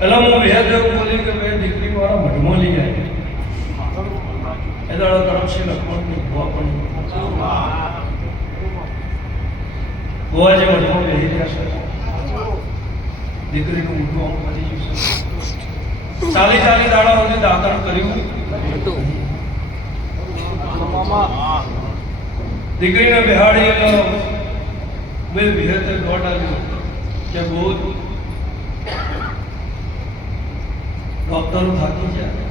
એટલે હું વેદ એવું બોલી કે ભાઈ દીકરી મારા મઢમાં લઈ જાય એ દાડો કરમશી લખમણની ભુવા પણ ભુવા જે મઢમાં બેસી રહ્યા છે દીકરીનું મોટું આમ પડી ગયું છે 40 દાડા સુધી દાતણ કર્યું દીકરીને બિહાડી એટલે મેં વિહતે દોડ આવ્યું કે બહુ ડોક્ટરો થાકી જાય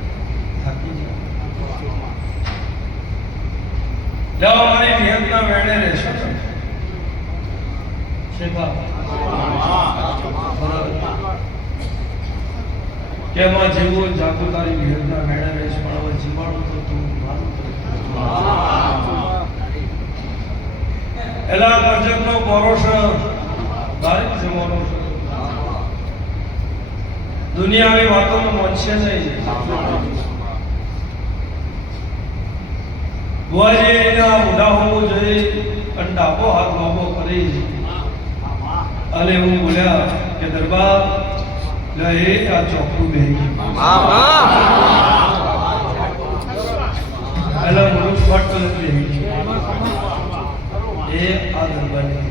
લેવા મારી નિયતના વેળે રહેશે કે માં જેવું જાગો તારી નિયતના વેળે રહેશે પણ હવે જીવાડું તો તું મારું એલા કરજતનો ભરોસો તારી જવાનો છે દુનિયાવી વાતોમાં મનશે નહીં ભુવાજીના મોઢા હોવું જોઈએ અને ડાબો હાથ લાંબો કરી અને હું બોલ્યા કે દરબાર લે આ ચોકડું બેહી એટલે મોઢું ફટ બેહી એ આ દરબારની